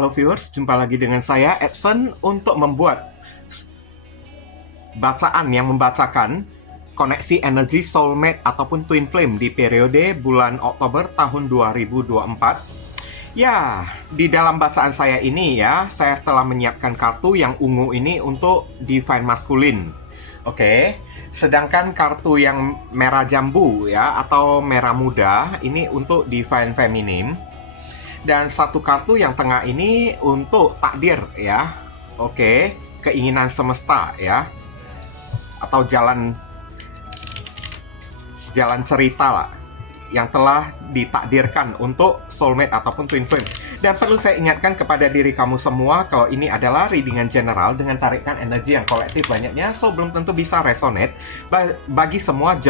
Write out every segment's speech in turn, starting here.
Halo viewers, jumpa lagi dengan saya Edson untuk membuat bacaan yang membacakan koneksi energi soulmate ataupun twin flame di periode bulan Oktober tahun 2024. Ya, di dalam bacaan saya ini ya, saya telah menyiapkan kartu yang ungu ini untuk divine masculine. Oke, sedangkan kartu yang merah jambu ya atau merah muda ini untuk divine feminine. Dan satu kartu yang tengah ini untuk takdir ya. Oke, keinginan semesta ya. Atau jalan cerita lah yang telah ditakdirkan untuk soulmate ataupun twin flame. Dan perlu saya ingatkan kepada diri kamu semua kalau ini adalah readingan general dengan tarikan energi yang kolektif banyaknya, so belum tentu bisa resonate bagi semua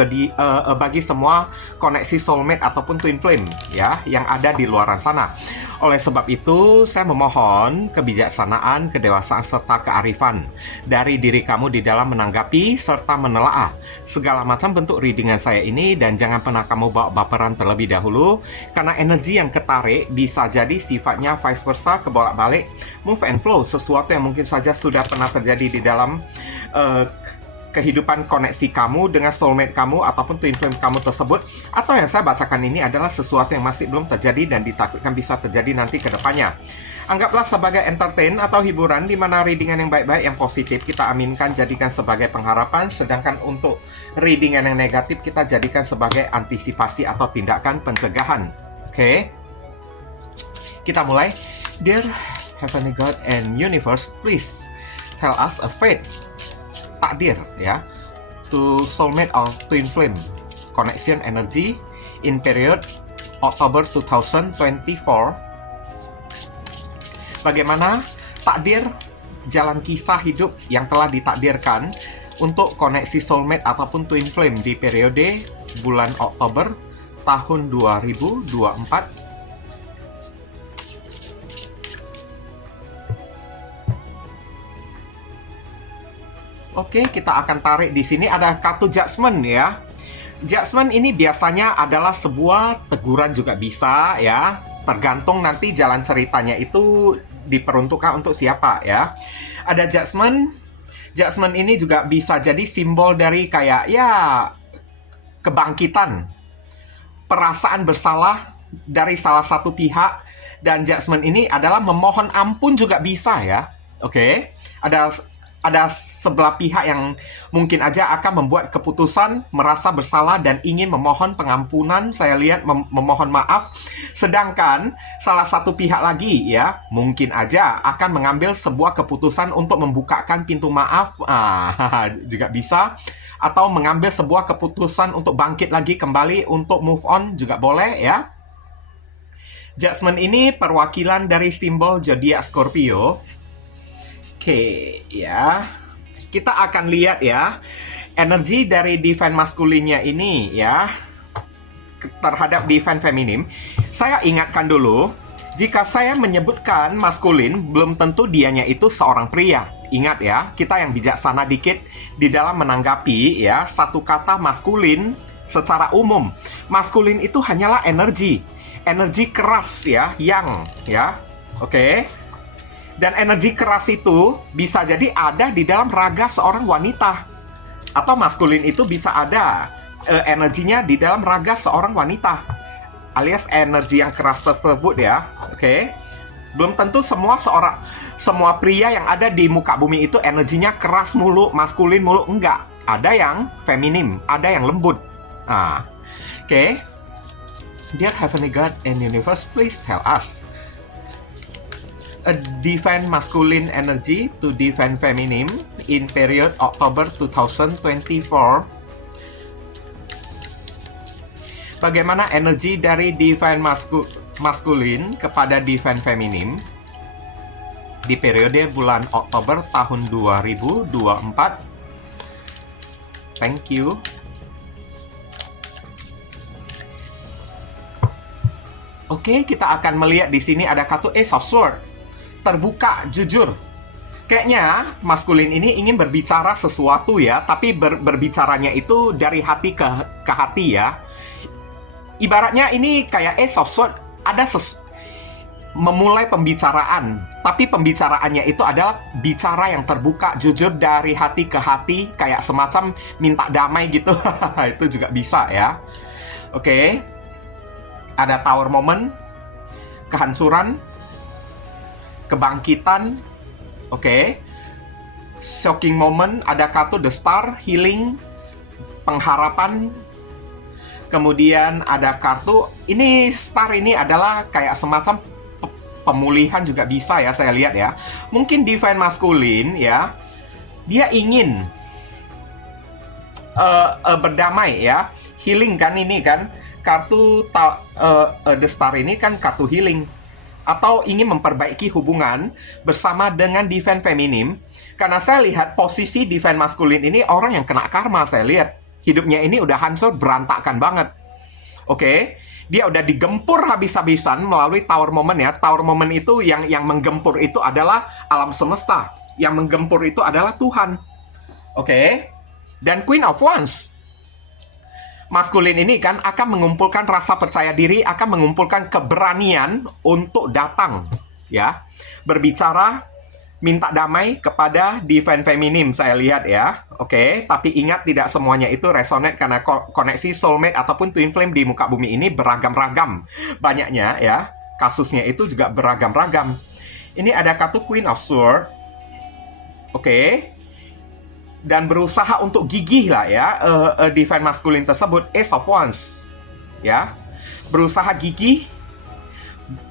bagi semua koneksi soulmate ataupun twin flame ya yang ada di luaran sana. Oleh sebab itu, saya memohon kebijaksanaan, kedewasaan, serta kearifan dari diri kamu di dalam menanggapi serta menelaah segala macam bentuk readingan saya ini, dan jangan pernah kamu bawa baperan terlebih dahulu, karena energi yang ketarik bisa jadi sifatnya vice versa, kebolak-balik, move and flow, sesuatu yang mungkin saja sudah pernah terjadi di dalam kehidupan koneksi kamu dengan soulmate kamu ataupun twin flame kamu tersebut, atau yang saya bacakan ini adalah sesuatu yang masih belum terjadi dan ditakutkan bisa terjadi nanti ke depannya. Anggaplah sebagai entertain atau hiburan, di mana readingan yang baik-baik, yang positif kita aminkan jadikan sebagai pengharapan, sedangkan untuk readingan yang negatif kita jadikan sebagai antisipasi atau tindakan pencegahan. Oke? Kita mulai. Dear Heavenly God and Universe, please tell us a fate, takdir ya, to soulmate or twin flame connection energy in period October 2024. Bagaimana takdir jalan kisah hidup yang telah ditakdirkan untuk koneksi soulmate ataupun twin flame di periode bulan Oktober tahun 2024. Oke, kita akan tarik di sini ada kartu judgment ya. Judgment ini biasanya adalah sebuah teguran juga bisa ya. Tergantung nanti jalan ceritanya itu diperuntukkan untuk siapa ya. Ada judgment. Judgment ini juga bisa jadi simbol dari kayak ya kebangkitan, perasaan bersalah dari salah satu pihak, dan judgment ini adalah memohon ampun juga bisa ya. Oke. Ada sebelah pihak yang mungkin aja akan membuat keputusan merasa bersalah dan ingin memohon pengampunan, saya lihat memohon maaf. Sedangkan salah satu pihak lagi ya, mungkin aja akan mengambil sebuah keputusan untuk membukakan pintu maaf, juga bisa. Atau mengambil sebuah keputusan untuk bangkit lagi kembali, untuk move on juga boleh ya. Judgment ini perwakilan dari simbol zodiak Scorpio. Oke, ya. Kita akan lihat ya energi dari divine masculine-nya ini ya terhadap divine feminine. Saya ingatkan dulu, jika saya menyebutkan maskulin, belum tentu dianya itu seorang pria. Ingat ya, kita yang bijaksana dikit di dalam menanggapi ya satu kata maskulin secara umum. Maskulin itu hanyalah energi keras ya, yang ya. Oke. Dan energi keras itu bisa jadi ada di dalam raga seorang wanita. Atau maskulin itu bisa ada energinya di dalam raga seorang wanita. Alias energi yang keras tersebut ya. Oke. Belum tentu semua pria yang ada di muka bumi itu energinya keras mulu, maskulin mulu. Enggak. Ada yang feminim, ada yang lembut. Oke. Dear Heavenly God and Universe, please tell us a divine masculine energy to divine feminine in period October 2024. Bagaimana energi dari divine masculine kepada divine feminine di periode bulan Oktober tahun 2024? Thank you. Oke, kita akan melihat di sini ada kartu Ace of Swords. Terbuka, jujur. Kayaknya maskulin ini ingin berbicara sesuatu ya, tapi berbicaranya itu dari hati ke hati ya. Ibaratnya ini kayak Ace of Swords, ada memulai pembicaraan, tapi pembicaraannya itu adalah bicara yang terbuka, jujur dari hati ke hati, kayak semacam minta damai gitu. Itu juga bisa ya. Oke. Ada tower moment, kehancuran, kebangkitan. Oke. Shocking moment, ada kartu the star, healing, pengharapan. Kemudian ada kartu, ini star ini adalah kayak semacam pemulihan juga bisa ya, saya lihat ya. Mungkin divine maskulin ya, dia ingin berdamai ya. Healing kan ini kan, kartu the star ini kan kartu healing. Atau ingin memperbaiki hubungan bersama dengan divine feminim. Karena saya lihat posisi divine maskulin ini orang yang kena karma, saya lihat. Hidupnya ini udah hancur, berantakan banget. Oke. Dia udah digempur habis-habisan melalui tower moment ya. Tower moment itu yang menggempur itu adalah alam semesta. Yang menggempur itu adalah Tuhan. Oke. Dan Queen of Wands. Maskulin ini kan akan mengumpulkan rasa percaya diri, akan mengumpulkan keberanian untuk datang ya. Berbicara, minta damai kepada divine feminim, saya lihat ya. Oke, tapi ingat tidak semuanya itu resonate karena koneksi soulmate ataupun twin flame di muka bumi ini beragam-ragam. Banyaknya ya, kasusnya itu juga beragam-ragam. Ini ada kartu Queen of Swords. Oke. Dan berusaha untuk gigih lah ya, divine masculine tersebut. Ace of Wands. Ya. Berusaha gigih.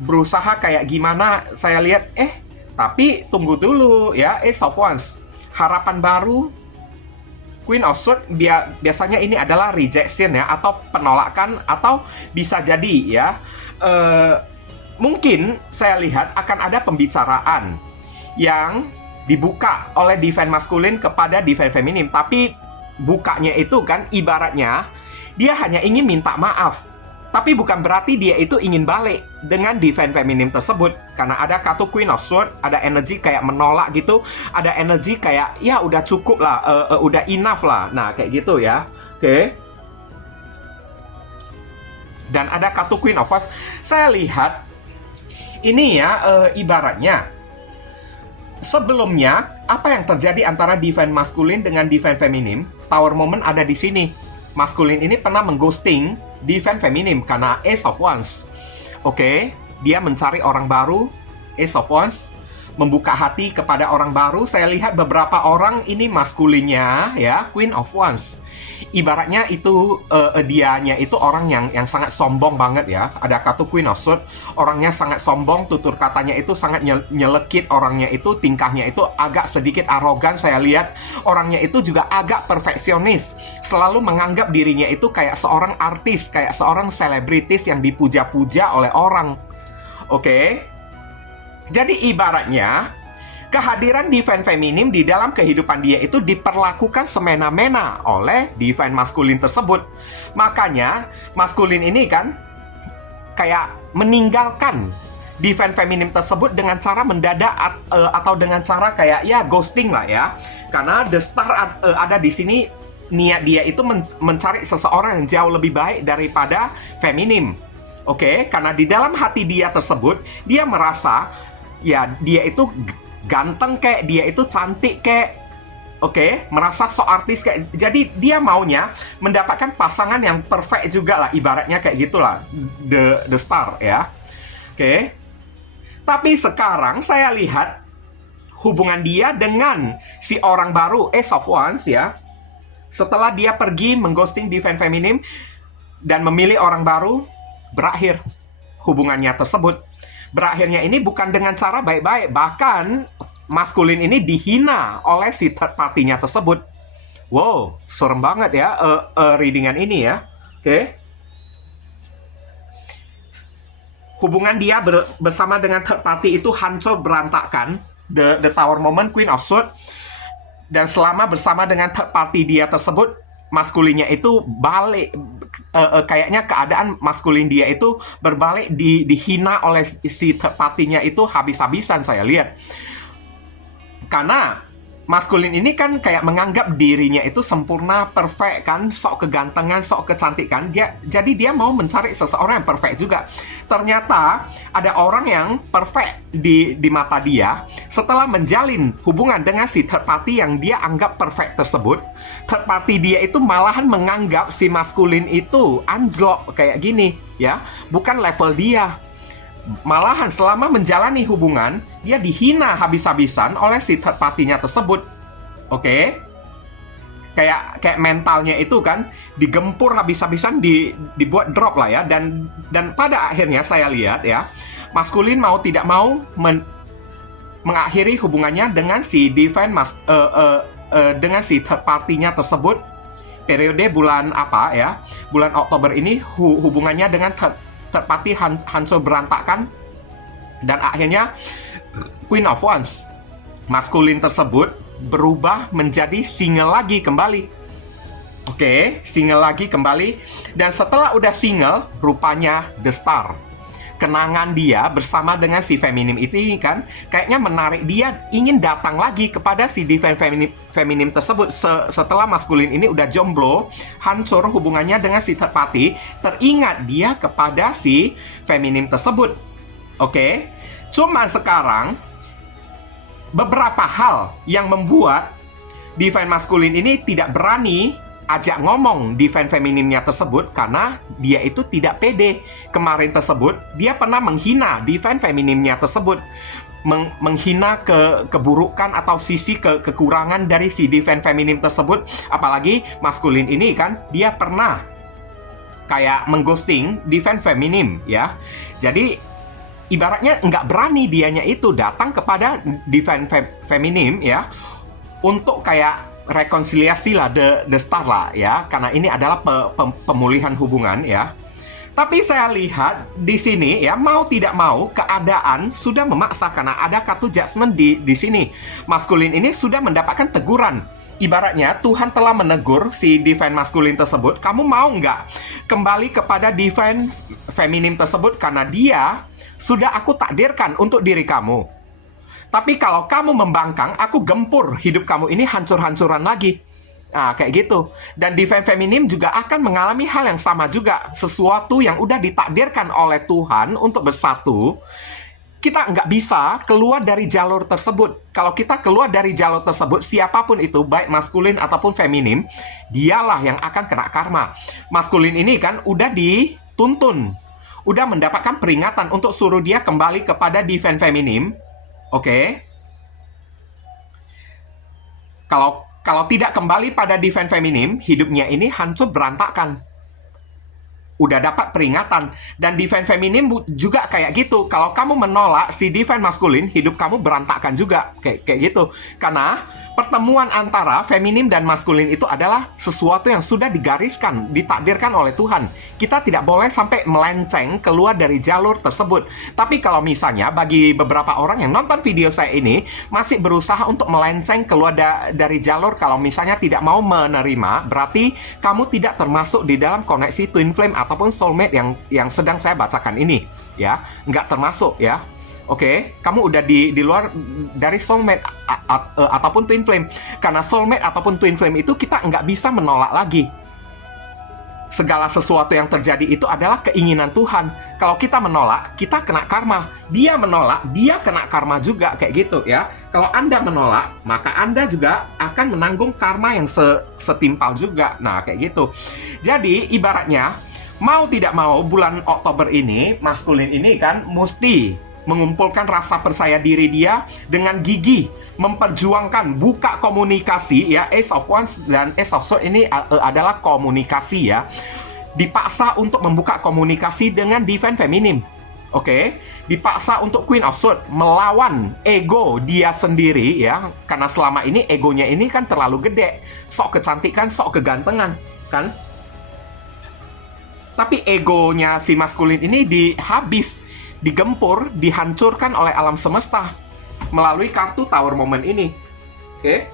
Berusaha kayak gimana, saya lihat, tapi tunggu dulu ya, Ace of Wands. Harapan baru. Queen of Swords biasanya ini adalah rejection ya, atau penolakan, atau bisa jadi ya, mungkin saya lihat akan ada pembicaraan yang dibuka oleh divine masculine kepada divine feminim. Tapi bukanya itu kan ibaratnya dia hanya ingin minta maaf. Tapi bukan berarti dia itu ingin balik dengan divine feminim tersebut. Karena ada kartu Queen of Swords, ada energi kayak menolak gitu. Ada energi kayak, ya udah cukup lah, udah enough lah. Nah, kayak gitu ya. Oke. Dan ada kartu Queen of Wands. Saya lihat, ini ya, ibaratnya, sebelumnya, apa yang terjadi antara divine masculine dengan divine feminim, tower moment ada di sini. Maskulin ini pernah mengghosting divine feminim karena Ace of Wands. Oke, dia mencari orang baru. Ace of Wands membuka hati kepada orang baru. Saya lihat beberapa orang ini maskulinnya ya, Queen of Wands. Ibaratnya itu dianya itu orang yang sangat sombong banget ya. Ada kartu Queen of Swords, orangnya sangat sombong, tutur katanya itu sangat nyelekit, orangnya itu tingkahnya itu agak sedikit arogan. Saya lihat orangnya itu juga agak perfeksionis, selalu menganggap dirinya itu kayak seorang artis, kayak seorang selebritis yang dipuja-puja oleh orang. Oke. Jadi ibaratnya kehadiran divine feminim di dalam kehidupan dia itu diperlakukan semena-mena oleh divine maskulin tersebut. Makanya maskulin ini kan kayak meninggalkan divine feminim tersebut dengan cara mendadak atau dengan cara kayak ya ghosting lah ya. Karena the star ada di sini, niat dia itu mencari seseorang yang jauh lebih baik daripada feminim. Oke, karena di dalam hati dia tersebut dia merasa ya dia itu ganteng kayak, dia itu cantik kayak, oke, merasa so artis kayak. Jadi dia maunya mendapatkan pasangan yang perfect juga lah, ibaratnya kayak gitulah, the star ya. Oke. Tapi sekarang saya lihat hubungan dia dengan si orang baru Ace of Wands ya, setelah dia pergi mengghosting divine feminim dan memilih orang baru, berakhir hubungannya tersebut. Berakhirnya ini bukan dengan cara baik-baik. Bahkan maskulin ini dihina oleh si third party-nya tersebut. Wow, serem banget ya readingan ini ya. Oke. Hubungan dia bersama dengan third party itu hancur berantakan. The Tower Moment, Queen of Swords. Dan selama bersama dengan third party dia tersebut, maskulinnya itu balik. Kayaknya keadaan maskulin dia itu berbalik, dihina oleh si third party-nya itu habis-habisan, saya lihat. Karena maskulin ini kan kayak menganggap dirinya itu sempurna, perfect kan, sok kegantengan, sok kecantikan. Jadi dia mau mencari seseorang yang perfect juga. Ternyata ada orang yang perfect di mata dia. Setelah menjalin hubungan dengan si third party yang dia anggap perfect tersebut, third party dia itu malahan menganggap si maskulin itu anjlok kayak gini, ya, bukan level dia. Malahan selama menjalani hubungan, dia dihina habis-habisan oleh si third party-nya tersebut. Oke? Kayak mentalnya itu kan digempur habis-habisan, dibuat drop lah ya. Dan pada akhirnya saya lihat ya, maskulin mau tidak mau mengakhiri hubungannya dengan si dengan si third party-nya tersebut. Periode bulan apa ya? Bulan Oktober ini hubungannya dengan third party hancur berantakan, dan akhirnya Queen of Wands, maskulin tersebut berubah menjadi single lagi kembali. Oke, single lagi kembali. Dan setelah udah single, rupanya The Star, kenangan dia bersama dengan si feminim ini kan kayaknya menarik dia ingin datang lagi kepada si divine feminim tersebut. Setelah maskulin ini udah jomblo, hancur hubungannya dengan si third party, teringat dia kepada si feminim tersebut. Oke? Cuman sekarang beberapa hal yang membuat divine maskulin ini tidak berani ajak ngomong divine feminimnya tersebut, karena dia itu tidak pede. Kemarin tersebut dia pernah menghina divine feminimnya tersebut, menghina keburukan atau sisi kekurangan dari si divine feminim tersebut. Apalagi maskulin ini kan dia pernah kayak mengghosting divine feminim ya. Jadi ibaratnya nggak berani dianya itu datang kepada divine feminim ya, untuk kayak rekonsiliasi lah the Star lah ya, karena ini adalah pemulihan hubungan ya. Tapi saya lihat di sini ya, mau tidak mau keadaan sudah memaksa, karena ada kartu judgment di sini. Maskulin ini sudah mendapatkan teguran. Ibaratnya Tuhan telah menegur si divine maskulin tersebut, kamu mau nggak kembali kepada divine feminim tersebut, karena dia sudah aku takdirkan untuk diri kamu. Tapi kalau kamu membangkang, aku gempur hidup kamu ini hancur-hancuran lagi. Nah, kayak gitu. Dan divine feminim juga akan mengalami hal yang sama juga. Sesuatu yang udah ditakdirkan oleh Tuhan untuk bersatu, kita nggak bisa keluar dari jalur tersebut. Kalau kita keluar dari jalur tersebut, siapapun itu, baik maskulin ataupun feminim, dialah yang akan kena karma. Maskulin ini kan udah dituntun, udah mendapatkan peringatan untuk suruh dia kembali kepada divine feminim. Oke. Kalau tidak kembali pada divine feminim, hidupnya ini hancur berantakan. Udah dapat peringatan. Dan divine feminim juga kayak gitu. Kalau kamu menolak si divine maskulin, hidup kamu berantakan juga. Kayak gitu. Karena pertemuan antara feminim dan maskulin itu adalah sesuatu yang sudah digariskan, ditakdirkan oleh Tuhan. Kita tidak boleh sampai melenceng keluar dari jalur tersebut. Tapi kalau misalnya bagi beberapa orang yang nonton video saya ini masih berusaha untuk melenceng keluar dari jalur, kalau misalnya tidak mau menerima, berarti kamu tidak termasuk di dalam koneksi twin flame ataupun soulmate yang sedang saya bacakan ini, ya. Nggak termasuk, ya. Oke, kamu udah di luar dari soulmate ataupun twin flame. Karena soulmate ataupun twin flame itu kita nggak bisa menolak lagi. Segala sesuatu yang terjadi itu adalah keinginan Tuhan. Kalau kita menolak, kita kena karma. Dia menolak, dia kena karma juga, kayak gitu ya. Kalau Anda menolak, maka Anda juga akan menanggung karma yang setimpal juga. Nah, kayak gitu. Jadi, ibaratnya, mau tidak mau, bulan Oktober ini, maskulin ini kan mesti mengumpulkan rasa percaya diri dia dengan gigih, memperjuangkan, buka komunikasi ya. Ace of Wands dan Ace of Swords ini adalah komunikasi ya. Dipaksa untuk membuka komunikasi dengan divine feminim. Oke, dipaksa untuk Queen of Swords melawan ego dia sendiri ya, karena selama ini egonya ini kan terlalu gede, sok kecantikan, sok kegantengan kan. Tapi egonya si maskulin ini digempur, dihancurkan oleh alam semesta melalui kartu Tower Moment ini. Oke.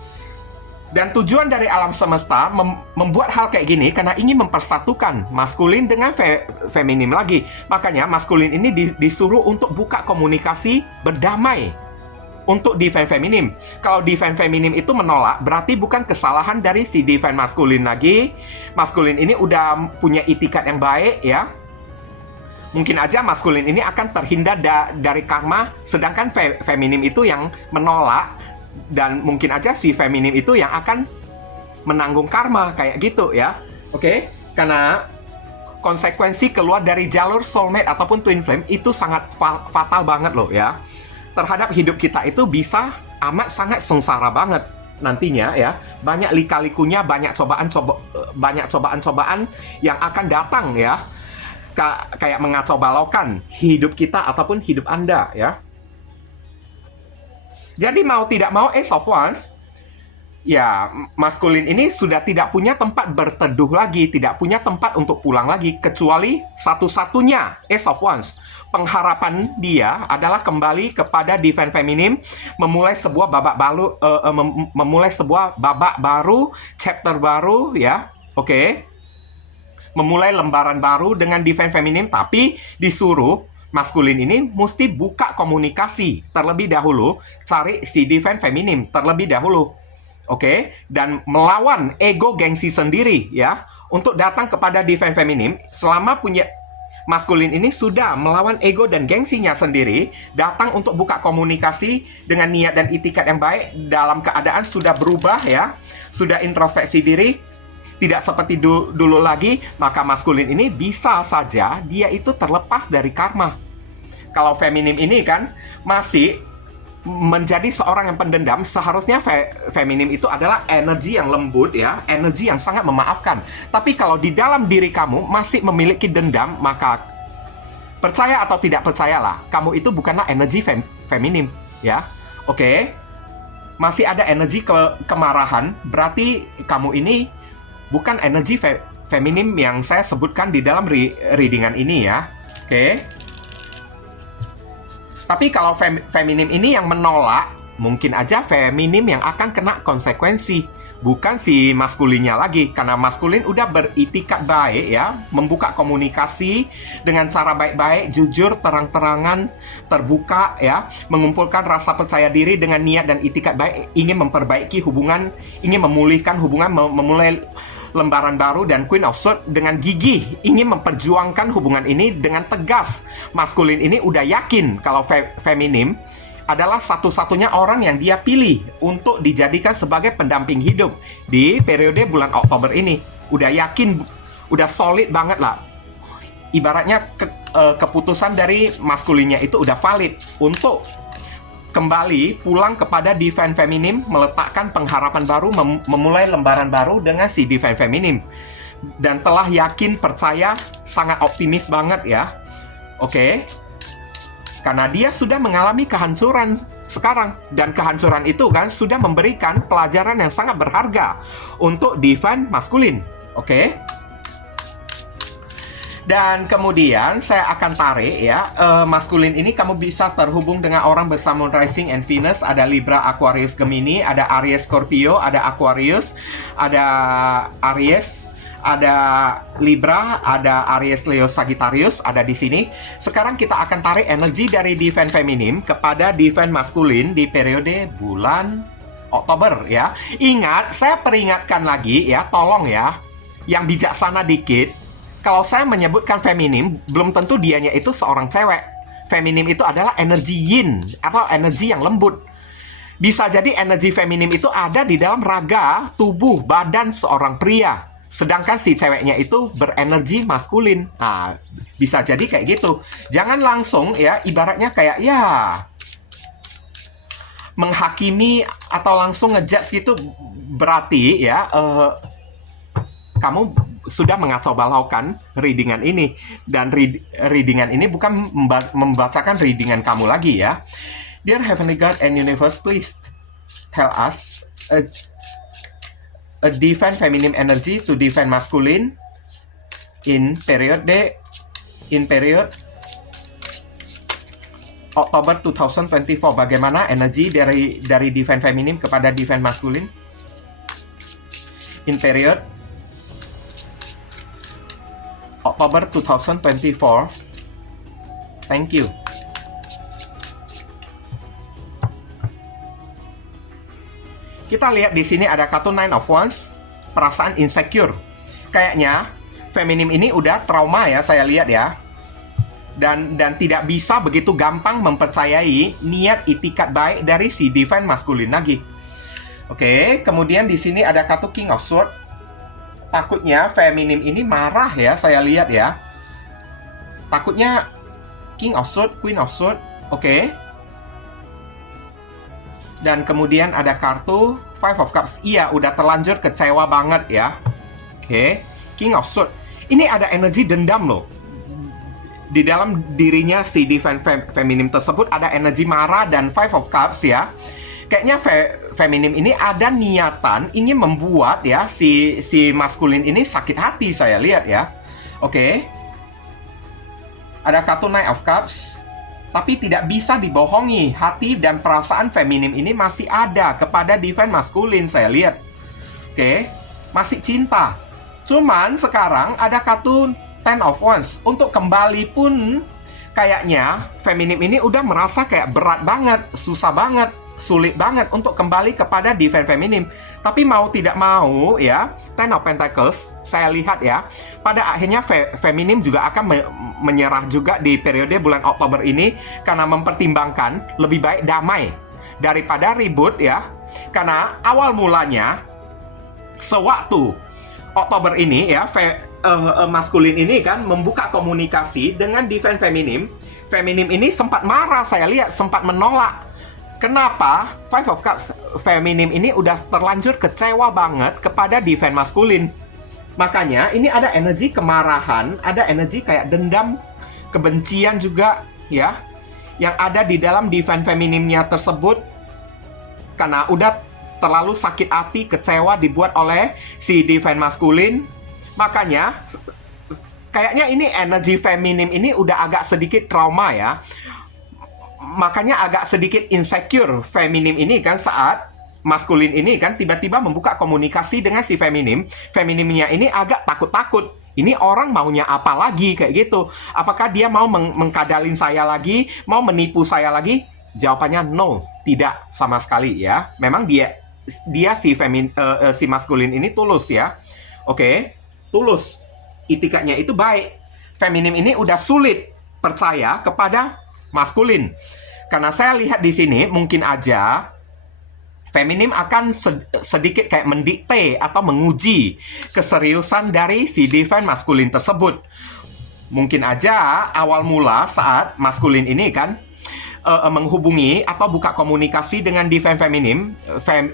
Dan tujuan dari alam semesta membuat hal kayak gini karena ingin mempersatukan maskulin dengan feminim lagi. Makanya maskulin ini disuruh untuk buka komunikasi berdamai. untuk divine feminim. Kalau divine feminim itu menolak, berarti bukan kesalahan dari si divine maskulin lagi. Maskulin ini udah punya itikat yang baik ya. Mungkin aja maskulin ini akan terhindar dari karma, sedangkan feminim itu yang menolak, dan mungkin aja si feminim itu yang akan menanggung karma kayak gitu ya. Oke? Karena konsekuensi keluar dari jalur soulmate ataupun twin flame itu sangat fatal banget loh ya. Terhadap hidup kita itu bisa amat sangat sengsara banget nantinya ya. Banyak lika-likunya, banyak cobaan-cobaan yang akan datang ya. Kayak mengacau balaukan hidup kita ataupun hidup Anda ya. Jadi mau tidak mau Ace of Wands, ya maskulin ini sudah tidak punya tempat berteduh lagi, tidak punya tempat untuk pulang lagi, kecuali satu-satunya Ace of Wands. Pengharapan dia adalah kembali kepada divine feminim, memulai sebuah babak baru, chapter baru ya. Oke. Memulai lembaran baru dengan divine feminim, tapi disuruh maskulin ini mesti buka komunikasi terlebih dahulu, cari si divine feminim terlebih dahulu. Oke, dan melawan ego gengsi sendiri ya, untuk datang kepada divine feminim. Selama punya maskulin ini sudah melawan ego dan gengsinya sendiri, datang untuk buka komunikasi dengan niat dan itikat yang baik, dalam keadaan sudah berubah ya, sudah introspeksi diri, tidak seperti dulu lagi, maka maskulin ini bisa saja dia itu terlepas dari karma. Kalau feminim ini kan masih menjadi seorang yang pendendam, seharusnya feminim itu adalah energi yang lembut ya, energi yang sangat memaafkan. Tapi kalau di dalam diri kamu masih memiliki dendam, maka percaya atau tidak percayalah, kamu itu bukanlah energi feminim ya. Oke. Masih ada energi kemarahan, berarti kamu ini bukan energi feminim yang saya sebutkan di dalam readingan ini ya. Oke. Tapi kalau feminim ini yang menolak, mungkin aja feminim yang akan kena konsekuensi, bukan si maskulinnya lagi. Karena maskulin udah beritikat baik ya, membuka komunikasi dengan cara baik-baik, jujur, terang-terangan, terbuka ya, mengumpulkan rasa percaya diri dengan niat dan itikat baik, ingin memperbaiki hubungan, ingin memulihkan hubungan, memulai lembaran baru, dan Queen of Swords dengan gigih ingin memperjuangkan hubungan ini dengan tegas. Maskulin ini udah yakin kalau feminim adalah satu-satunya orang yang dia pilih untuk dijadikan sebagai pendamping hidup di periode bulan Oktober ini. Udah yakin, udah solid banget lah. Ibaratnya keputusan dari maskulinnya itu udah valid untuk kembali pulang kepada divine feminim, meletakkan pengharapan baru, memulai lembaran baru dengan si divine feminim. Dan telah yakin, percaya, sangat optimis banget ya. Oke. Karena dia sudah mengalami kehancuran sekarang, dan kehancuran itu kan sudah memberikan pelajaran yang sangat berharga untuk divine maskulin. Oke. Dan kemudian saya akan tarik ya, maskulin ini kamu bisa terhubung dengan orang bersama Moon Rising and Venus. Ada Libra, Aquarius, Gemini, ada Aries, Scorpio, ada Aquarius, ada Aries, ada Libra, ada Aries, Leo, Sagittarius, ada di sini. Sekarang kita akan tarik energi dari divine feminim kepada divine maskulin di periode bulan Oktober ya. Ingat, saya peringatkan lagi ya, tolong ya, yang bijaksana dikit. Kalau saya menyebutkan feminim, belum tentu dianya itu seorang cewek. Feminim itu adalah energi yin atau energi yang lembut. Bisa jadi energi feminim itu ada di dalam raga, tubuh, badan seorang pria. Sedangkan si ceweknya itu berenergi maskulin. Nah, bisa jadi kayak gitu. Jangan langsung ya, ibaratnya kayak ya menghakimi atau langsung ngejudge gitu. Berarti ya kamu sudah mengacau balaukan readingan ini. Dan readingan ini bukan membacakan readingan kamu lagi ya. Dear Heavenly God and Universe, please tell us a divine feminine energy to divine masculine in period Oktober 2024. Bagaimana energi dari divine feminine kepada divine masculine in period Oktober 2024. Thank you. Kita lihat di sini ada kartu Nine of Wands, perasaan insecure. Kayaknya feminim ini udah trauma ya, saya lihat ya. Dan tidak bisa begitu gampang mempercayai niat itikat baik dari si divine maskulin lagi. Oke, kemudian di sini ada kartu King of Swords. Takutnya feminim ini marah ya, saya lihat ya. Takutnya King of Swords, Queen of Swords. Oke. Dan kemudian ada kartu Five of Cups. Iya, udah terlanjur kecewa banget ya. Oke, King of Swords. Ini ada energi dendam loh. Di dalam dirinya si divine feminim tersebut ada energi marah dan Five of Cups ya. Kayaknya feminim ini ada niatan ingin membuat ya si maskulin ini sakit hati, saya lihat ya. Oke. Ada kartu Knight of Cups. Tapi tidak bisa dibohongi, hati dan perasaan feminim ini masih ada kepada divine maskulin, saya lihat. Oke, masih cinta. Cuman sekarang ada kartu Ten of Wands. Untuk kembali pun kayaknya feminim ini udah merasa kayak berat banget, susah banget, sulit banget untuk kembali kepada divine feminim. Tapi mau tidak mau ya, Ten of Pentacles, saya lihat ya, pada akhirnya feminim juga akan menyerah juga di periode bulan Oktober ini karena mempertimbangkan lebih baik damai daripada ribut ya. Karena awal mulanya sewaktu Oktober ini ya, maskulin ini kan membuka komunikasi dengan divine feminim. Feminim ini sempat marah, saya lihat sempat menolak. Kenapa? Five of Cups feminim ini udah terlanjur kecewa banget kepada divine maskulin. Makanya ini ada energi kemarahan, ada energi kayak dendam, kebencian juga ya, yang ada di dalam divine feminimnya tersebut karena udah terlalu sakit hati, kecewa dibuat oleh si divine maskulin. Makanya kayaknya ini energi feminim ini udah agak sedikit trauma ya. Makanya agak sedikit insecure feminim ini kan saat maskulin ini kan tiba-tiba membuka komunikasi dengan si feminim. Feminimnya ini agak takut-takut. Ini orang maunya apa lagi kayak gitu. Apakah dia mau mengkadalin saya lagi, mau menipu saya lagi? Jawabannya no, tidak sama sekali ya. Memang dia si maskulin ini tulus ya. Oke, tulus. Itikadnya itu baik. Feminim ini udah sulit percaya kepada maskulin. Karena saya lihat di sini mungkin aja feminim akan sedikit kayak mendikte atau menguji keseriusan dari si divine maskulin tersebut. Mungkin aja awal mula saat maskulin ini kan menghubungi atau buka komunikasi dengan divine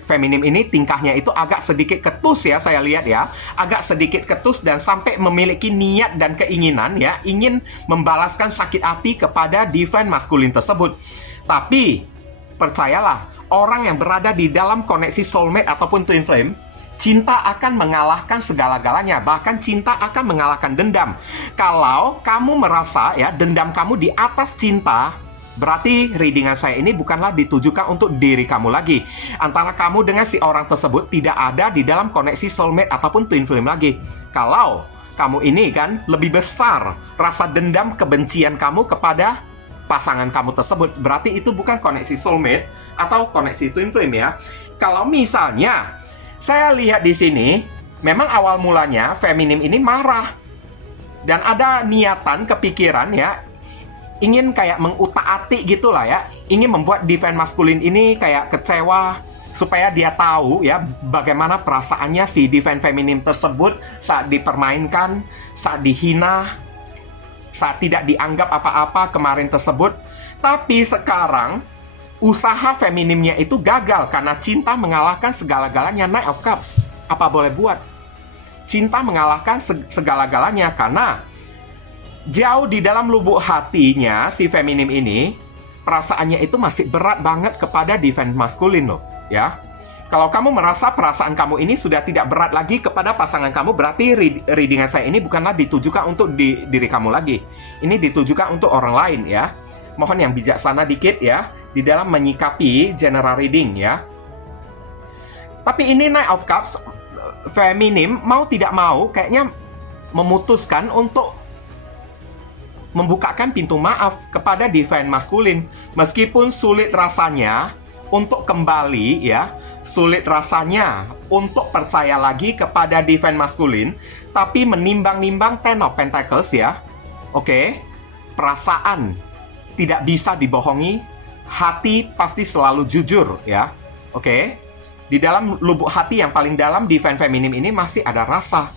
feminim ini tingkahnya itu agak sedikit ketus ya, saya lihat ya, agak sedikit ketus dan sampai memiliki niat dan keinginan ya, ingin membalaskan sakit hati kepada divine maskulin tersebut. Tapi percayalah, orang yang berada di dalam koneksi soulmate ataupun twin flame, cinta akan mengalahkan segala-galanya. Bahkan cinta akan mengalahkan dendam. Kalau kamu merasa ya dendam kamu di atas cinta, berarti readingan saya ini bukanlah ditujukan untuk diri kamu lagi. Antara kamu dengan si orang tersebut tidak ada di dalam koneksi soulmate ataupun twin flame lagi. Kalau kamu ini kan lebih besar rasa dendam kebencian kamu kepada pasangan kamu tersebut, berarti itu bukan koneksi soulmate atau koneksi twin flame ya. Kalau misalnya saya lihat di sini, memang awal mulanya feminim ini marah dan ada niatan kepikiran ya, ingin kayak mengutak-atik gitulah ya, ingin membuat divine maskulin ini kayak kecewa supaya dia tahu ya bagaimana perasaannya si divine feminim tersebut saat dipermainkan, saat dihina, saat tidak dianggap apa-apa kemarin tersebut. Tapi sekarang usaha feminimnya itu gagal karena cinta mengalahkan segala-galanya. Knight of Cups, apa boleh buat? Cinta mengalahkan segala-galanya karena jauh di dalam lubuk hatinya si feminim ini, perasaannya itu masih berat banget kepada divine maskulin loh ya. Kalau kamu merasa perasaan kamu ini sudah tidak berat lagi kepada pasangan kamu, berarti readingan saya ini bukanlah ditujukan untuk diri kamu lagi. Ini ditujukan untuk orang lain ya. Mohon yang bijaksana dikit ya di dalam menyikapi general reading ya. Tapi ini Knight of Cups feminim mau tidak mau kayaknya memutuskan untuk membukakan pintu maaf kepada divine maskulin. Meskipun sulit rasanya untuk kembali ya, sulit rasanya untuk percaya lagi kepada divine maskulin, tapi menimbang-nimbang Ten of Pentacles ya. Oke, perasaan tidak bisa dibohongi, hati pasti selalu jujur ya. Oke, di dalam lubuk hati yang paling dalam divine feminim ini masih ada rasa,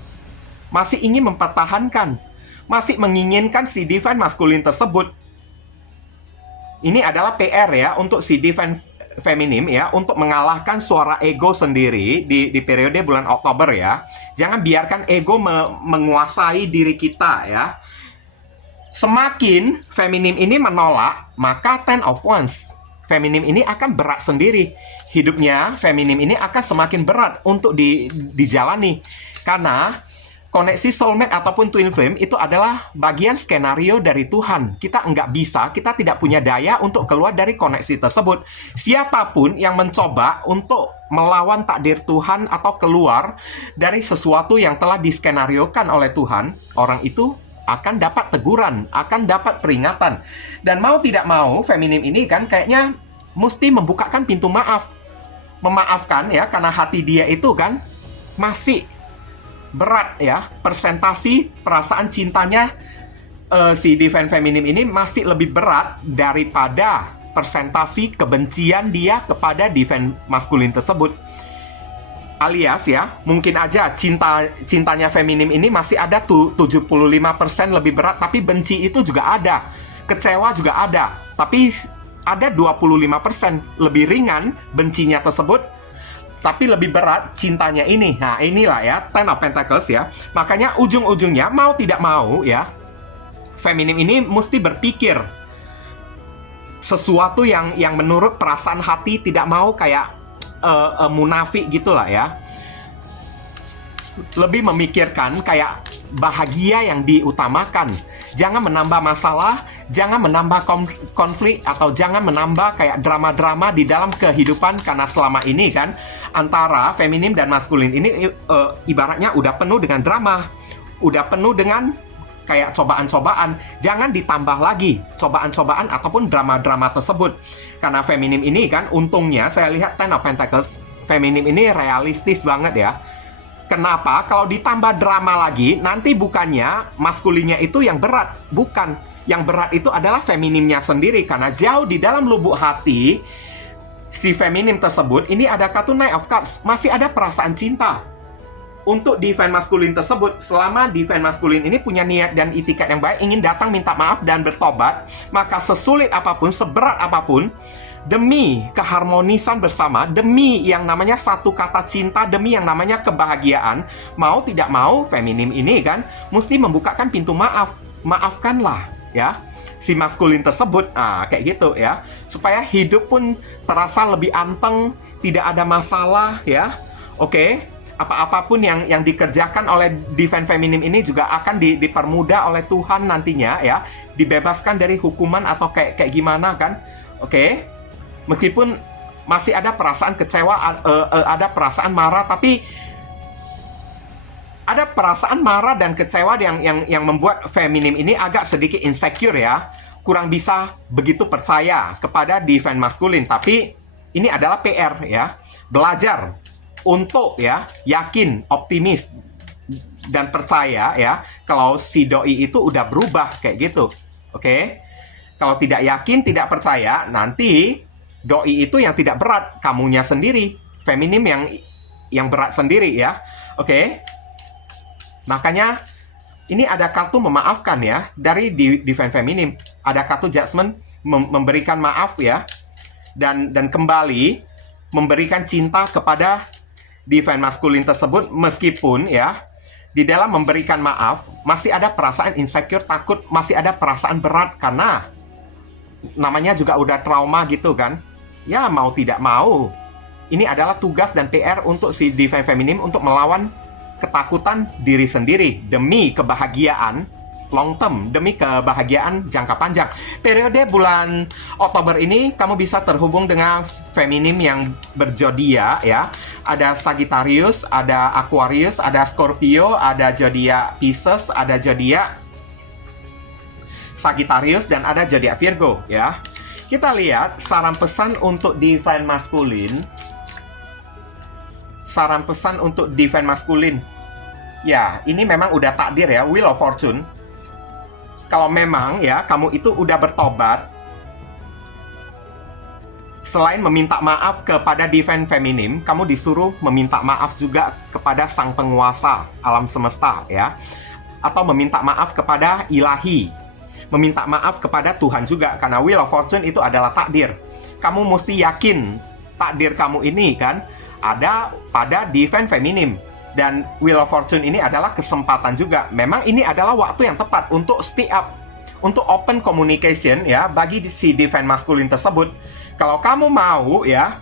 masih ingin mempertahankan, masih menginginkan si divine maskulin tersebut. Ini adalah PR ya untuk si divine feminim ya, untuk mengalahkan suara ego sendiri di periode bulan Oktober ya. Jangan biarkan ego menguasai diri kita ya. Semakin feminim ini menolak, maka Ten of Wands feminim ini akan berat sendiri. Hidupnya feminim ini akan semakin berat untuk dijalani. Karena koneksi soulmate ataupun twin flame itu adalah bagian skenario dari Tuhan. Kita nggak bisa, kita tidak punya daya untuk keluar dari koneksi tersebut. Siapapun yang mencoba untuk melawan takdir Tuhan atau keluar dari sesuatu yang telah diskenariokan oleh Tuhan, orang itu akan dapat teguran, akan dapat peringatan. Dan mau tidak mau, feminim ini kan kayaknya mesti membukakan pintu maaf. Memaafkan ya, karena hati dia itu kan masih berat ya, persentasi perasaan cintanya si divine feminim ini masih lebih berat daripada persentasi kebencian dia kepada divine maskulin tersebut. Alias ya, mungkin aja cintanya feminim ini masih ada tuh 75% lebih berat, tapi benci itu juga ada, kecewa juga ada, tapi ada 25% lebih ringan bencinya tersebut, tapi lebih berat cintanya ini. Nah, inilah ya Ten of Pentacles ya. Makanya ujung-ujungnya mau tidak mau ya, feminim ini mesti berpikir sesuatu yang menurut perasaan hati, tidak mau kayak munafik gitulah ya. Lebih memikirkan kayak bahagia yang diutamakan. Jangan menambah masalah, jangan menambah konflik, atau jangan menambah kayak drama-drama di dalam kehidupan. Karena selama ini kan antara feminim dan maskulin ini ibaratnya udah penuh dengan drama, udah penuh dengan kayak cobaan-cobaan. Jangan ditambah lagi cobaan-cobaan ataupun drama-drama tersebut. Karena feminim ini kan untungnya saya lihat Ten of Pentacles, feminim ini realistis banget ya. Kenapa? Kalau ditambah drama lagi, nanti bukannya maskulinnya itu yang berat. Bukan. Yang berat itu adalah feminimnya sendiri. Karena jauh di dalam lubuk hati, si feminim tersebut, ini ada kartu Knight of Cups. Masih ada perasaan cinta untuk divine maskulin tersebut. Selama divine maskulin ini punya niat dan itikat yang baik, ingin datang minta maaf dan bertobat, maka sesulit apapun, seberat apapun, demi keharmonisan bersama, demi yang namanya satu kata cinta, demi yang namanya kebahagiaan, mau tidak mau, feminim ini kan mesti membukakan pintu maaf. Maafkanlah ya si maskulin tersebut, kayak gitu ya, supaya hidup pun terasa lebih anteng, tidak ada masalah ya. Oke, apa-apapun yang dikerjakan oleh divine feminim ini juga akan dipermudah oleh Tuhan nantinya ya, dibebaskan dari hukuman atau kayak gimana kan. Oke. Meskipun masih ada perasaan kecewa, ada perasaan marah, tapi ada perasaan marah dan kecewa yang membuat feminim ini agak sedikit insecure ya, kurang bisa begitu percaya kepada divine maskulin. Tapi ini adalah PR ya, belajar untuk ya yakin, optimis dan percaya ya kalau si doi itu udah berubah kayak gitu. Oke. Kalau tidak yakin, tidak percaya, nanti doi itu yang tidak berat, kamunya sendiri, feminim yang berat sendiri ya. Oke. Makanya ini ada kartu memaafkan ya dari divine feminim. Ada kartu judgment, memberikan maaf ya. Dan kembali memberikan cinta kepada divine maskulin tersebut, meskipun ya di dalam memberikan maaf masih ada perasaan insecure, takut, masih ada perasaan berat karena namanya juga udah trauma gitu kan. Ya mau tidak mau, ini adalah tugas dan PR untuk si divine feminim untuk melawan ketakutan diri sendiri demi kebahagiaan long term, demi kebahagiaan jangka panjang. Periode bulan Oktober ini kamu bisa terhubung dengan feminim yang berzodiak ya. Ada Sagittarius, ada Aquarius, ada Scorpio, ada zodiak Pisces, ada zodiak Sagittarius, dan ada zodiak Virgo ya. Kita lihat saran pesan untuk divine maskulin saran pesan untuk divine maskulin. Ya, ini memang udah takdir ya, Wheel of Fortune. Kalau memang ya kamu itu udah bertobat, selain meminta maaf kepada divine feminim, kamu disuruh meminta maaf juga kepada sang penguasa alam semesta ya. Atau meminta maaf kepada ilahi. Meminta maaf kepada Tuhan juga, karena Wheel of Fortune itu adalah takdir. Kamu mesti yakin takdir kamu ini kan ada pada divine feminim. Dan Wheel of Fortune ini adalah kesempatan juga. Memang ini adalah waktu yang tepat untuk speak up, untuk open communication ya bagi si divine maskulin tersebut. Kalau kamu mau ya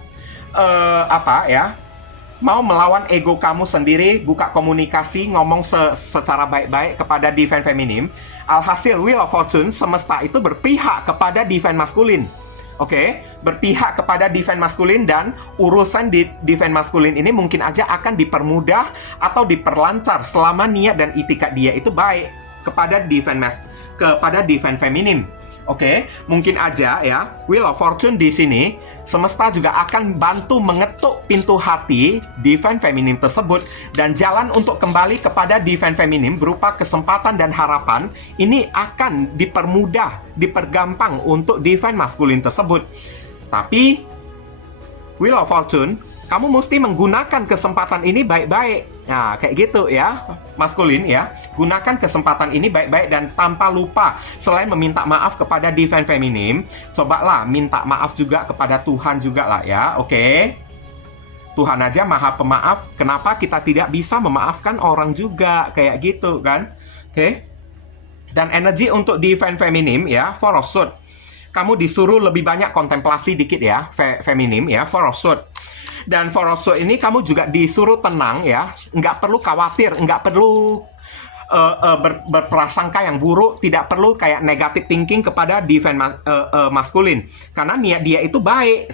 mau melawan ego kamu sendiri, buka komunikasi, ngomong secara baik-baik kepada divine feminim, alhasil Wheel of Fortune semesta itu berpihak kepada divine maskulin. Oke, berpihak kepada divine maskulin, dan urusan di divine maskulin ini mungkin aja akan dipermudah atau diperlancar selama niat dan itikat dia itu baik kepada divine feminim. Oke, mungkin aja ya Wheel of Fortune di sini semesta juga akan bantu mengetuk pintu hati divine feminim tersebut, dan jalan untuk kembali kepada divine feminim berupa kesempatan dan harapan ini akan dipermudah, dipergampang untuk divine maskulin tersebut. Tapi Wheel of Fortune, kamu mesti menggunakan kesempatan ini baik-baik. Nah, kayak gitu ya, maskulin ya. Gunakan kesempatan ini baik-baik dan tanpa lupa. Selain meminta maaf kepada divine feminim, cobalah minta maaf juga kepada Tuhan juga lah ya, oke? Tuhan aja maha pemaaf, kenapa kita tidak bisa memaafkan orang juga? Kayak gitu kan, oke? Dan energi untuk divine feminim ya, Four of Swords. Kamu disuruh lebih banyak kontemplasi dikit ya, feminim ya, Four of Swords. Dan Four of Swords ini kamu juga disuruh tenang ya, nggak perlu khawatir, nggak perlu berprasangka yang buruk, tidak perlu kayak negative thinking kepada divine maskulin, karena niat dia itu baik,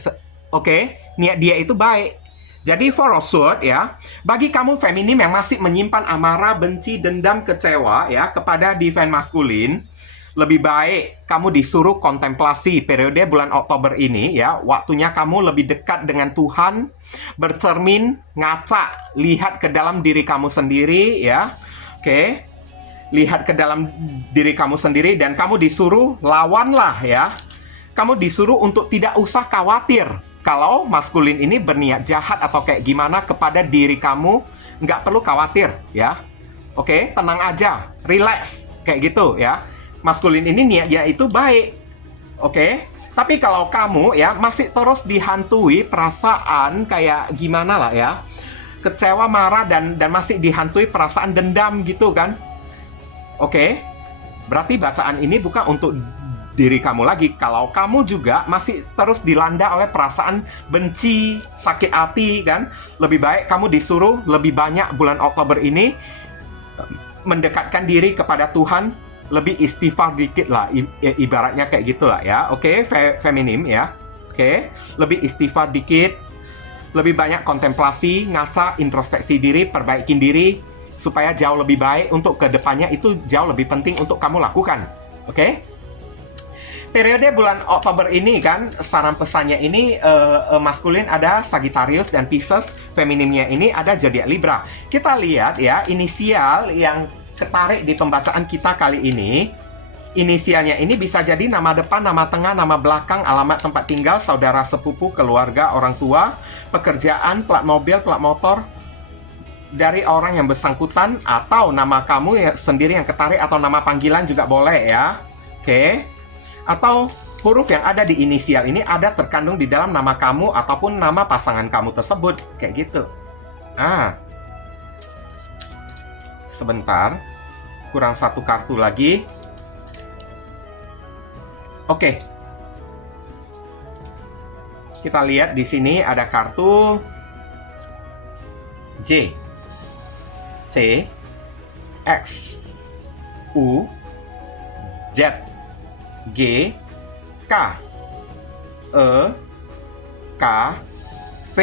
oke? Niat dia itu baik. Jadi Four of Swords ya, bagi kamu feminim yang masih menyimpan amarah, benci, dendam, kecewa ya kepada divine maskulin, lebih baik kamu disuruh kontemplasi periode bulan Oktober ini ya. Waktunya kamu lebih dekat dengan Tuhan, bercermin, ngaca, lihat ke dalam diri kamu sendiri ya. Oke. Lihat ke dalam diri kamu sendiri, dan kamu disuruh lawanlah ya. Kamu disuruh untuk tidak usah khawatir kalau maskulin ini berniat jahat atau kayak gimana kepada diri kamu. Nggak perlu khawatir ya. Oke, tenang aja, relax kayak gitu ya. Maskulin ini niatnya itu baik, oke? Tapi kalau kamu ya masih terus dihantui perasaan kayak gimana lah ya, kecewa, marah, dan masih dihantui perasaan dendam gitu kan, oke? Berarti bacaan ini bukan untuk diri kamu lagi. Kalau kamu juga masih terus dilanda oleh perasaan benci, sakit hati kan, lebih baik kamu disuruh lebih banyak bulan Oktober ini mendekatkan diri kepada Tuhan, lebih istighfar dikit lah, ibaratnya kayak gitulah ya, oke? Feminim ya, oke? Lebih istighfar dikit, lebih banyak kontemplasi, ngaca, introspeksi diri, perbaikin diri supaya jauh lebih baik untuk kedepannya. Itu jauh lebih penting untuk kamu lakukan, oke? Periode bulan Oktober ini kan, saran pesannya ini maskulin ada Sagittarius dan Pisces, feminimnya ini ada zodiak Libra. Kita lihat ya, inisial yang ketarik di pembacaan kita kali ini, inisialnya ini bisa jadi nama depan, nama tengah, nama belakang, alamat tempat tinggal, saudara sepupu, keluarga, orang tua, pekerjaan, plat mobil, plat motor dari orang yang bersangkutan, atau nama kamu sendiri yang ketarik, atau nama panggilan juga boleh ya, oke? Atau huruf yang ada di inisial ini ada terkandung di dalam nama kamu ataupun nama pasangan kamu tersebut, kayak gitu. Sebentar, kurang satu kartu lagi. Oke. Kita lihat di sini ada kartu J, C, X, U, Z, G, K, E, K, V.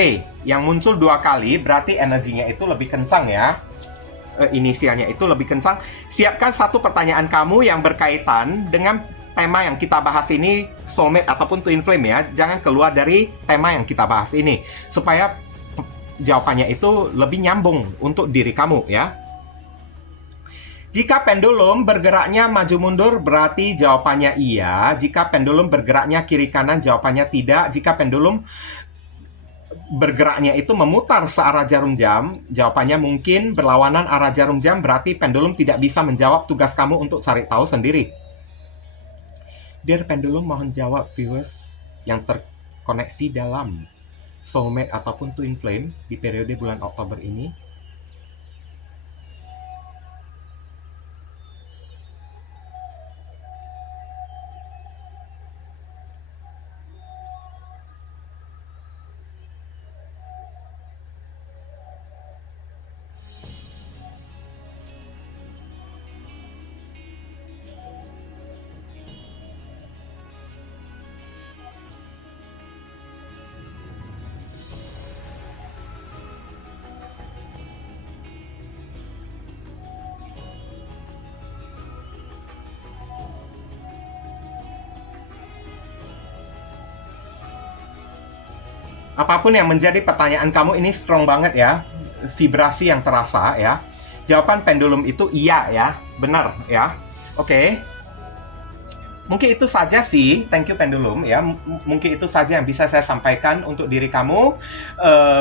Yang muncul 2 kali berarti energinya itu lebih kencang ya. Inisialnya itu lebih kencang. Siapkan satu pertanyaan kamu yang berkaitan dengan tema yang kita bahas ini, soulmate ataupun twin flame ya. Jangan keluar dari tema yang kita bahas ini, supaya jawabannya itu lebih nyambung untuk diri kamu ya. Jika pendulum bergeraknya maju mundur, berarti jawabannya iya. Jika pendulum bergeraknya kiri kanan, jawabannya tidak. Jika pendulum bergeraknya itu memutar searah jarum jam, jawabannya mungkin berlawanan arah jarum jam, berarti pendulum tidak bisa menjawab tugas kamu untuk cari tahu sendiri. Dear pendulum, mohon jawab viewers yang terkoneksi dalam soulmate ataupun twin flame di periode bulan Oktober ini. Apapun yang menjadi pertanyaan kamu ini strong banget ya, vibrasi yang terasa ya. Jawaban pendulum itu iya ya, benar ya. Oke. Mungkin itu saja sih, thank you pendulum ya. Mungkin itu saja yang bisa saya sampaikan untuk diri kamu,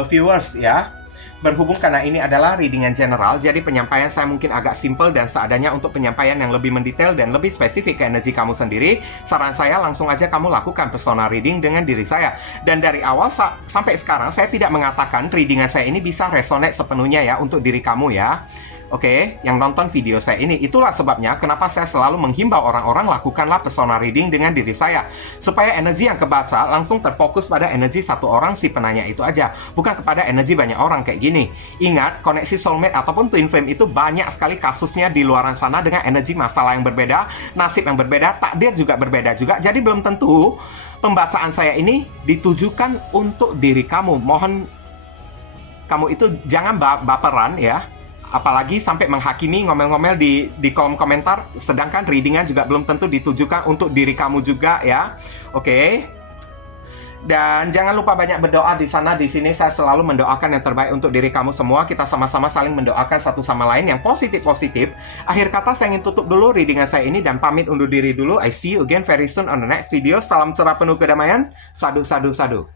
viewers ya. Berhubung karena ini adalah readingan general, jadi penyampaian saya mungkin agak simple dan seadanya. Untuk penyampaian yang lebih mendetail dan lebih spesifik ke energi kamu sendiri, saran saya langsung aja kamu lakukan personal reading dengan diri saya. Dan dari awal sampai sekarang, saya tidak mengatakan readingan saya ini bisa resonate sepenuhnya ya untuk diri kamu ya. Oke, yang nonton video saya ini, itulah sebabnya kenapa saya selalu menghimbau orang-orang lakukanlah personal reading dengan diri saya, supaya energi yang kebaca langsung terfokus pada energi satu orang si penanya itu aja, bukan kepada energi banyak orang kayak gini. Ingat, koneksi soulmate ataupun twin flame itu banyak sekali kasusnya di luar sana dengan energi masalah yang berbeda, nasib yang berbeda, takdir juga berbeda juga. Jadi belum tentu pembacaan saya ini ditujukan untuk diri kamu. Mohon kamu itu jangan baperan ya. Apalagi sampai menghakimi, ngomel-ngomel di kolom komentar, sedangkan readingan juga belum tentu ditujukan untuk diri kamu juga ya. Oke. Dan jangan lupa banyak berdoa di sana. Di sini saya selalu mendoakan yang terbaik untuk diri kamu semua. Kita sama-sama saling mendoakan satu sama lain yang positif-positif. Akhir kata saya ingin tutup dulu readingan saya ini dan pamit undur diri dulu. I see you again very soon on the next video. Salam cerah penuh kedamaian. Sadu, sadu, sadu.